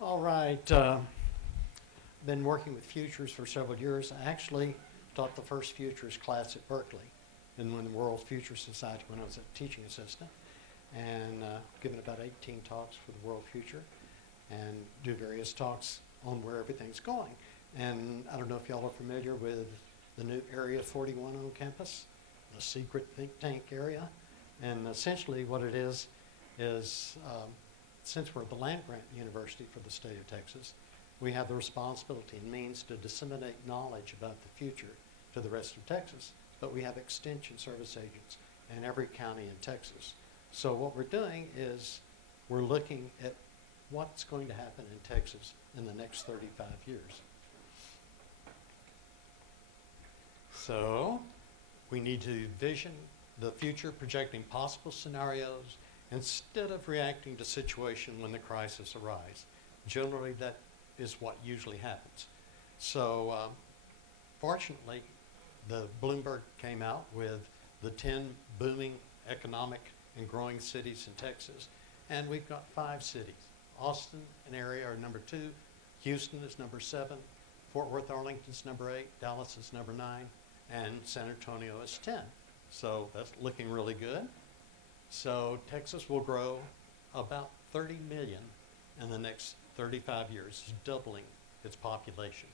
All right. Been working with Futures for several years. I actually taught the first Futures class at Berkeley in the World Future Society when I was a teaching assistant, and given about 18 talks for the World Future, and do various talks on where everything's going. And I don't know if y'all are familiar with the new Area 41 on campus, the secret think tank area. And essentially what it is since we're the land-grant university for the state of Texas, we have the responsibility and means to disseminate knowledge about the future to the rest of Texas. But we have extension service agents in every county in Texas. So what we're doing is we're looking at what's going to happen in Texas in the next 35 years. So we need to envision the future, projecting possible scenarios instead of reacting to situation when the crisis arises. Generally, that is what usually happens. So fortunately, the Bloomberg came out with the 10 booming economic and growing cities in Texas, and we've got 5 cities. Austin, an area, are number 2. Houston is number 7. Fort Worth, Arlington's number 8. Dallas is number 9. And San Antonio is 10. So that's looking really good. So Texas will grow about 30 million in the next 35 years, doubling its population.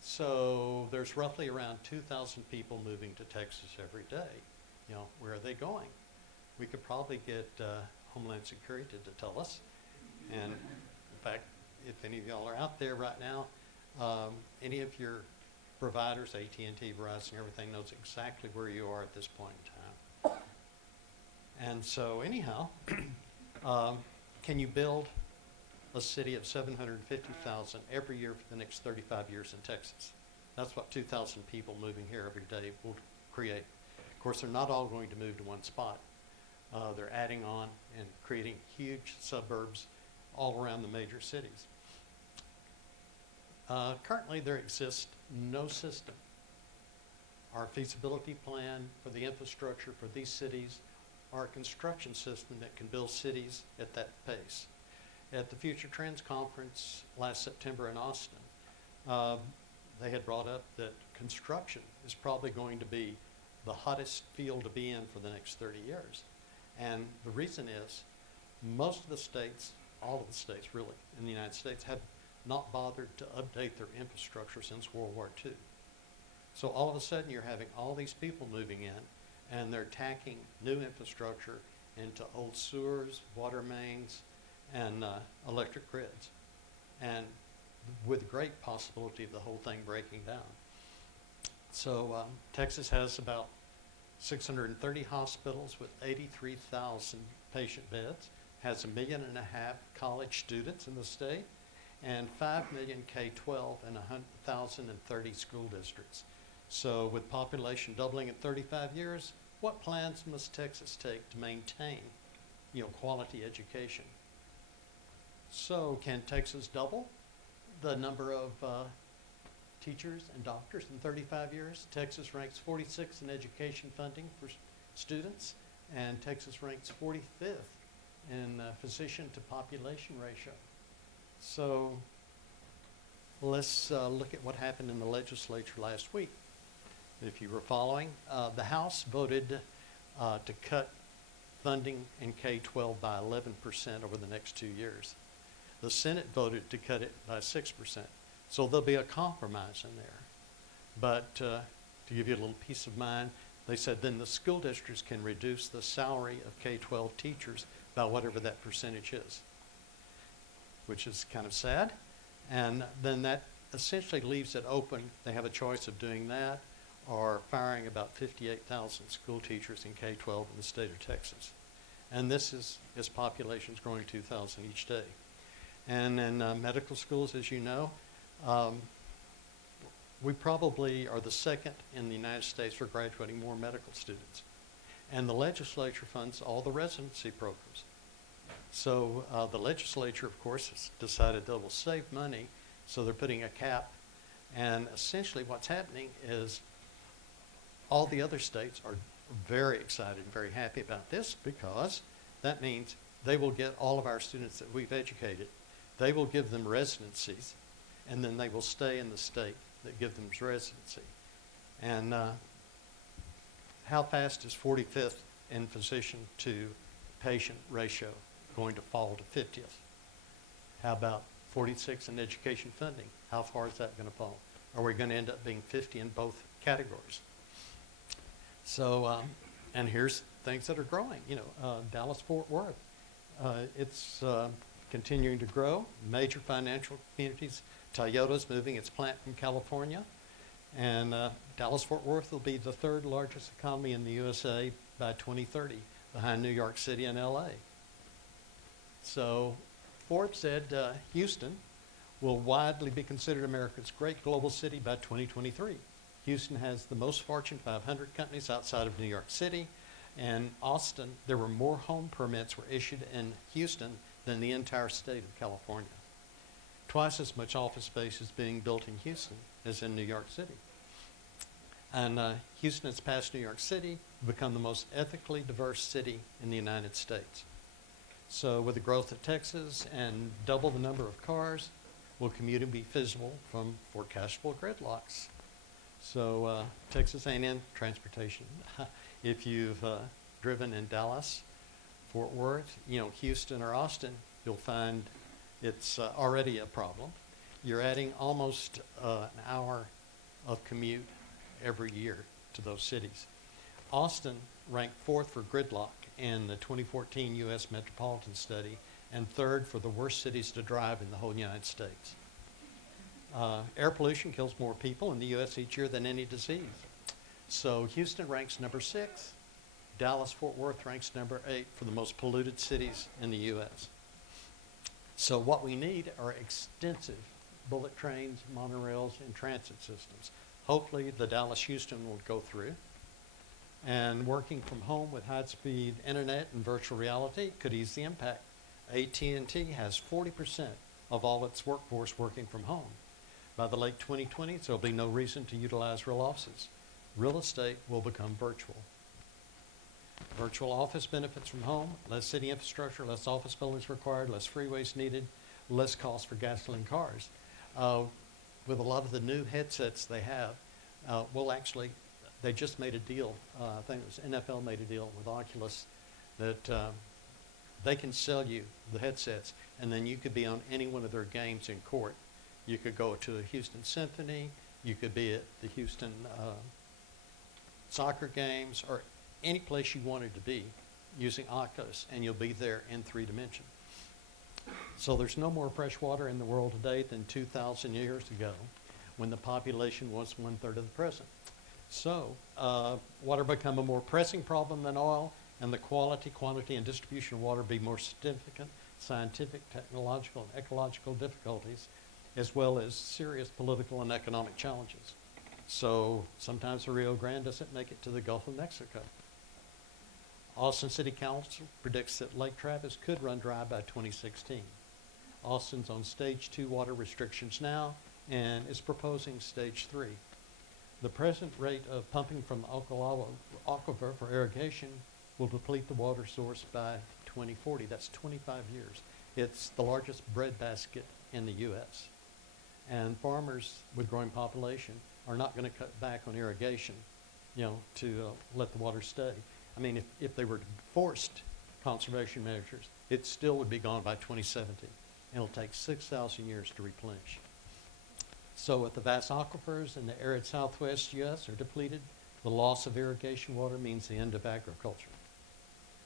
So there's roughly around 2,000 people moving to Texas every day. You know, where are they going? We could probably get Homeland Security to tell us. And in fact, if any of y'all are out there right now, any of your providers, AT&T, Verizon, everything knows exactly where you are at this point in time. And so anyhow, can you build a city of 750,000 every year for the next 35 years in Texas? That's what 2,000 people moving here every day will create. Of course, they're not all going to move to one spot. They're adding on and creating huge suburbs all around the major cities. Currently, there exists no system. Our feasibility plan for the infrastructure for these cities are a construction system that can build cities at that pace. At the Future Trends Conference last September in Austin, they had brought up that construction is probably going to be the hottest field to be in for the next 30 years. And the reason is most of the states, all of the states really in the United States, have not bothered to update their infrastructure since World War II. So all of a sudden you're having all these people moving in and they're tacking new infrastructure into old sewers, water mains, and electric grids. And with great possibility of the whole thing breaking down. So Texas has about 630 hospitals with 83,000 patient beds, has 1.5 million college students in the state, and 5 million K-12 and 1,030 school districts. So with population doubling in 35 years, what plans must Texas take to maintain, quality education? So can Texas double the number of teachers and doctors in 35 years? Texas ranks 46th in education funding for students, and Texas ranks 45th in physician to population ratio. So let's look at what happened in the legislature last week. If you were following, the House voted to cut funding in K-12 by 11% over the next 2 years. The Senate voted to cut it by 6%. So there'll be a compromise in there. But to give you a little peace of mind, they said then the school districts can reduce the salary of K-12 teachers by whatever that percentage is, which is kind of sad. And then that essentially leaves it open. They have a choice of doing that or firing about 58,000 school teachers in K-12 in the state of Texas. And this is, as population's growing 2,000 each day. And in medical schools, as you know, we probably are the second in the United States for graduating more medical students. And the legislature funds all the residency programs. So the legislature, of course, has decided they will save money, so they're putting a cap. And essentially what's happening is all the other states are very excited and very happy about this because that means they will get all of our students that we've educated, they will give them residencies, and then they will stay in the state that gives them residency. And how fast is 45th in physician to patient ratio going to fall to 50th? How about 46 in education funding? How far is that going to fall? Are we going to end up being 50 in both categories? So, and here's things that are growing. You know, Dallas-Fort Worth, it's continuing to grow. Major financial communities. Toyota's moving its plant from California. And Dallas-Fort Worth will be the third largest economy in the USA by 2030, behind New York City and LA. So Forbes said Houston will widely be considered America's great global city by 2023. Houston has the most Fortune 500 companies outside of New York City. And Austin, there were more home permits were issued in Houston than the entire state of California. Twice as much office space is being built in Houston as in New York City. And Houston has passed New York City to become the most ethically diverse city in the United States. So with the growth of Texas and double the number of cars, will commuting be feasible from forecastable gridlocks? So Texas A&M transportation. If you've driven in Dallas, Fort Worth, you know, Houston or Austin, you'll find it's already a problem. You're adding almost an hour of commute every year to those cities. Austin ranked 4th for gridlock in the 2014 U.S. Metropolitan Study and 3rd for the worst cities to drive in the whole United States. Air pollution kills more people in the U.S. each year than any disease. So Houston ranks number 6. Dallas-Fort Worth ranks number 8 for the most polluted cities in the U.S. So what we need are extensive bullet trains, monorails, and transit systems. Hopefully the Dallas-Houston will go through. And working from home with high-speed internet and virtual reality could ease the impact. AT&T has 40% of all its workforce working from home. By the late 2020s, there'll be no reason to utilize real offices. Real estate will become virtual. Virtual office benefits from home, less city infrastructure, less office buildings required, less freeways needed, less cost for gasoline cars. With a lot of the new headsets they have, they just made a deal, I think it was NFL made a deal with Oculus that they can sell you the headsets and then you could be on any one of their games in court. You could go to the Houston Symphony, you could be at the Houston soccer games, or any place you wanted to be using Oculus, and you'll be there in 3 dimensions. So there's no more fresh water in the world today than 2,000 years ago when the population was 1/3 of the present. So water become a more pressing problem than oil, and the quality, quantity, and distribution of water be more significant scientific, technological, and ecological difficulties, as well as serious political and economic challenges. So sometimes the Rio Grande doesn't make it to the Gulf of Mexico. Austin City Council predicts that Lake Travis could run dry by 2016. Austin's on stage 2 water restrictions now and is proposing stage 3. The present rate of pumping from the aquifer for irrigation will deplete the water source by 2040. That's 25 years. It's the largest breadbasket in the U.S. And farmers with growing population are not going to cut back on irrigation, you know, to let the water stay. I mean, if they were forced conservation measures, it still would be gone by 2070. And it'll take 6,000 years to replenish. So if the vast aquifers in the arid southwest U.S. are depleted, the loss of irrigation water means the end of agriculture.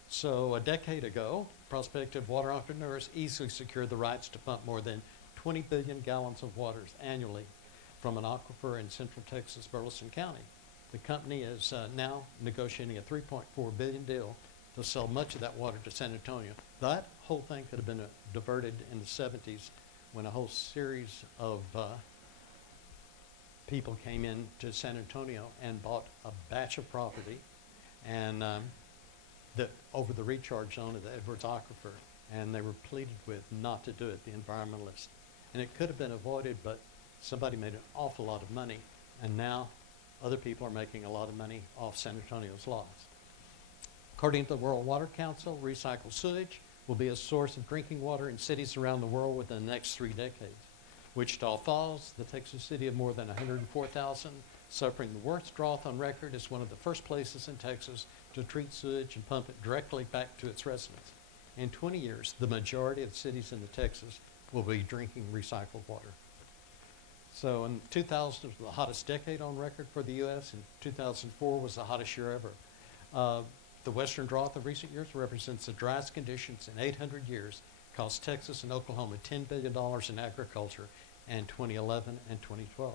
So a decade ago, prospective water entrepreneurs easily secured the rights to pump more than 20 billion gallons of water annually from an aquifer in central Texas, Burleson County. The company is now negotiating a $3.4 billion deal to sell much of that water to San Antonio. That whole thing could have been diverted in the 70s when a whole series of people came in to San Antonio and bought a batch of property and over the recharge zone of the Edwards Aquifer, and they were pleaded with not to do it, the environmentalists. And it could have been avoided, but somebody made an awful lot of money, and now other people are making a lot of money off San Antonio's loss. According to the World Water Council, recycled sewage will be a source of drinking water in cities around the world within the next 3 decades. Wichita Falls, the Texas city of more than 104,000, suffering the worst drought on record, is one of the first places in Texas to treat sewage and pump it directly back to its residents. In 20 years, the majority of cities in Texas will be drinking recycled water. So in 2000 was the hottest decade on record for the U.S., and 2004 was the hottest year ever. The western drought of recent years represents the driest conditions in 800 years, cost Texas and Oklahoma $10 billion in agriculture in 2011 and 2012.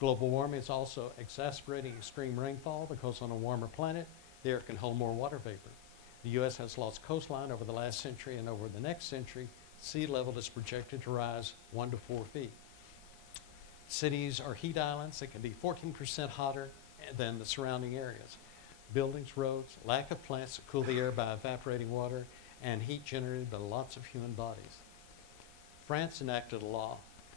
Global warming is also exacerbating extreme rainfall because on a warmer planet, the air can hold more water vapor. The U.S. has lost coastline over the last century, and over the next century, sea level is projected to rise 1 to 4 feet. Cities are heat islands that can be 14% hotter than the surrounding areas. Buildings, roads, lack of plants that cool the air by evaporating water, and heat generated by lots of human bodies. France enacted a law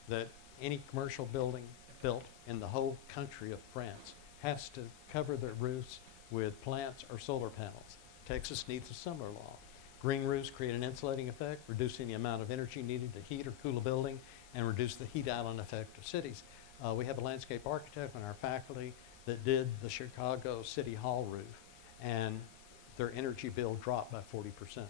that any commercial building built in the whole country of France has to cover their roofs with plants or solar panels. Texas needs a similar law. Green roofs create an insulating effect, reducing the amount of energy needed to heat or cool a building and reduce the heat island effect of cities. We have a landscape architect on our faculty that did the Chicago City Hall roof, and their energy bill dropped by 40%.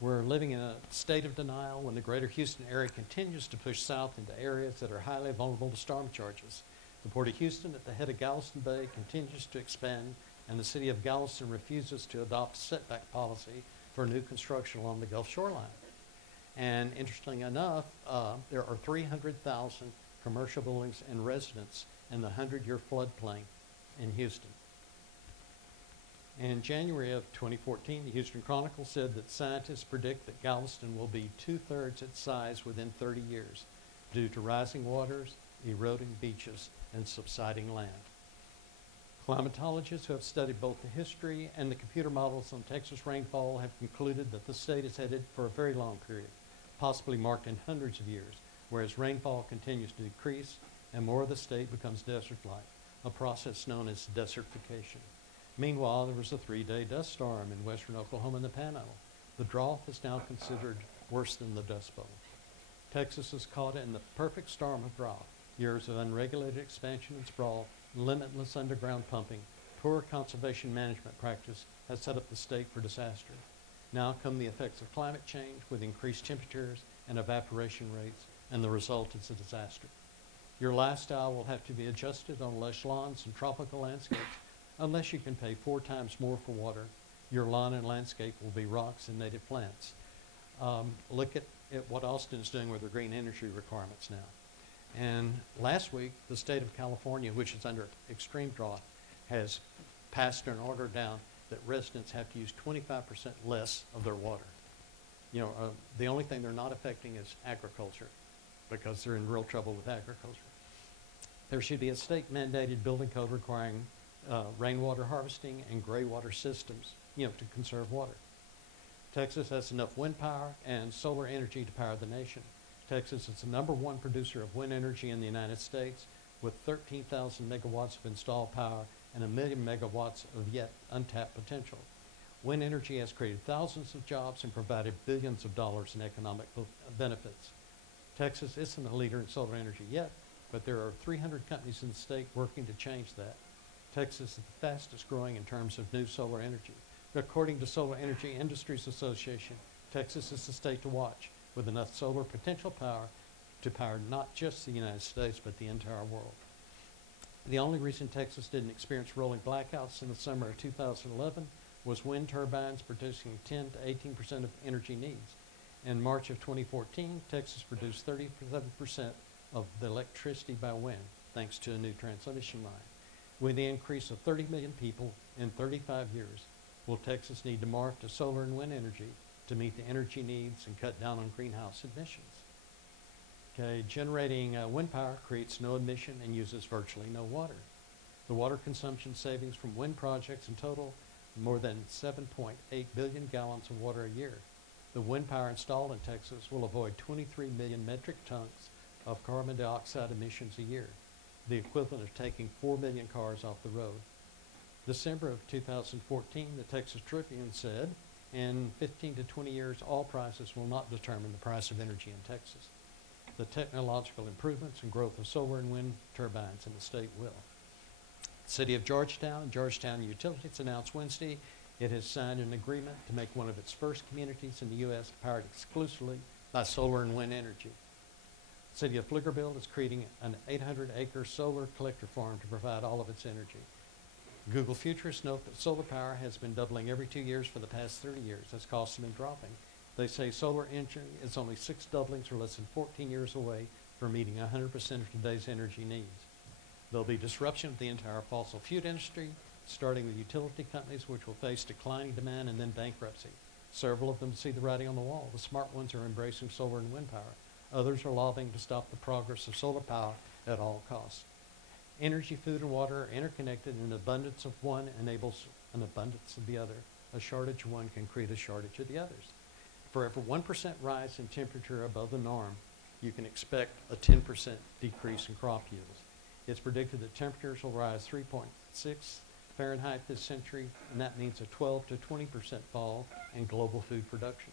We're living in a state of denial when the greater Houston area continues to push south into areas that are highly vulnerable to storm charges. The Port of Houston at the head of Galveston Bay continues to expand, and the city of Galveston refuses to adopt a setback policy for new construction along the Gulf shoreline. And interestingly enough, there are 300,000 commercial buildings and residents in the 100-year floodplain in Houston. In January of 2014, the Houston Chronicle said that scientists predict that Galveston will be 2/3 its size within 30 years due to rising waters, eroding beaches, and subsiding land. Climatologists who have studied both the history and the computer models on Texas rainfall have concluded that the state is headed for a very long period, possibly marked in hundreds of years, whereas rainfall continues to decrease and more of the state becomes desert-like, a process known as desertification. Meanwhile, there was a 3-day dust storm in western Oklahoma and the Panhandle. The drought is now considered worse than the Dust Bowl. Texas is caught in the perfect storm of drought. Years of unregulated expansion and sprawl, limitless underground pumping, poor conservation management practice has set up the state for disaster. Now come the effects of climate change with increased temperatures and evaporation rates, and the result is a disaster. Your lifestyle will have to be adjusted on lush lawns and tropical landscapes. Unless you can pay 4 times more for water, your lawn and landscape will be rocks and native plants. Look at what Austin is doing with their green energy requirements now. And last week, the state of California, which is under extreme drought, has passed an order down that residents have to use 25% less of their water. You know, the only thing they're not affecting is agriculture, because they're in real trouble with agriculture. There should be a state-mandated building code requiring rainwater harvesting and gray water systems, to conserve water. Texas has enough wind power and solar energy to power the nation. Texas is the #1 producer of wind energy in the United States, with 13,000 megawatts of installed power and 1 million megawatts of yet untapped potential. Wind energy has created thousands of jobs and provided billions of dollars in economic benefits. Texas isn't a leader in solar energy yet, but there are 300 companies in the state working to change that. Texas is the fastest growing in terms of new solar energy. According to Solar Energy Industries Association, Texas is the state to watch, with enough solar potential power to power not just the United States, but the entire world. The only reason Texas didn't experience rolling blackouts in the summer of 2011 was wind turbines producing 10 to 18% of energy needs. In March of 2014, Texas produced 37% of the electricity by wind, thanks to a new transmission line. With the increase of 30 million people in 35 years, will Texas need to morph to solar and wind energy to meet the energy needs and cut down on greenhouse emissions? Okay, generating wind power creates no emission and uses virtually no water. The water consumption savings from wind projects in total, more than 7.8 billion gallons of water a year. The wind power installed in Texas will avoid 23 million metric tons of carbon dioxide emissions a year, the equivalent of taking 4 million cars off the road. December of 2014, the Texas Tribune said, In 15 to 20 years, oil prices will not determine the price of energy in Texas. The technological improvements and growth of solar and wind turbines in the state will. City of Georgetown and Georgetown Utilities announced Wednesday it has signed an agreement to make one of its first communities in the U.S. powered exclusively by solar and wind energy. The City of Pflugerville is creating an 800-acre solar collector farm to provide all of its energy. Google futurists note that solar power has been doubling every 2 years for the past 30 years as costs have been dropping. They say solar energy is only 6 doublings or less than 14 years away from meeting 100% of today's energy needs. There'll be disruption of the entire fossil fuel industry, starting with utility companies, which will face declining demand and then bankruptcy. Several of them see the writing on the wall. The smart ones are embracing solar and wind power. Others are lobbying to stop the progress of solar power at all costs. Energy, food, and water are interconnected, and an abundance of one enables an abundance of the other. A shortage of one can create a shortage of the others. For every 1% rise in temperature above the norm, you can expect a 10% decrease in crop yields. It's predicted that temperatures will rise 3.6 Fahrenheit this century, and that means a 12 to 20% fall in global food production.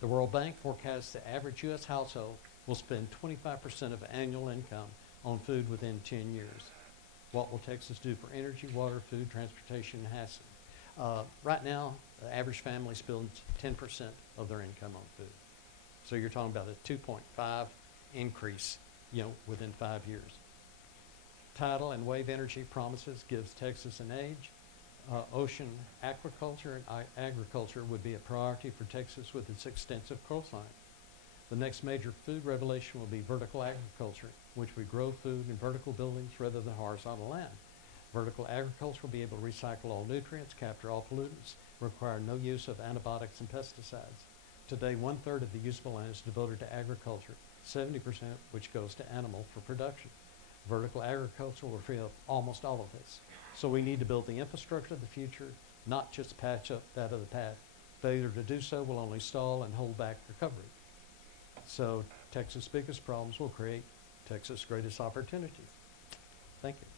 The World Bank forecasts the average U.S. household will spend 25% of annual income on food within 10 years. What will Texas do for energy, water, food, transportation, and housing? Right now, the average family spends 10% of their income on food. So you're talking about a 2.5 increase, within 5 years. Tidal and wave energy promises gives Texas an edge. Ocean aquaculture and agriculture would be a priority for Texas with its extensive coastline. The next major food revolution will be vertical agriculture, which we grow food in vertical buildings rather than horizontal land. Vertical agriculture will be able to recycle all nutrients, capture all pollutants, require no use of antibiotics and pesticides. Today, 1/3 of the usable land is devoted to agriculture, 70% which goes to animal for production. Vertical agriculture will free up almost all of this. So we need to build the infrastructure of the future, not just patch up that of the past. Failure to do so will only stall and hold back recovery. So Texas' biggest problems will create Texas' greatest opportunities. Thank you.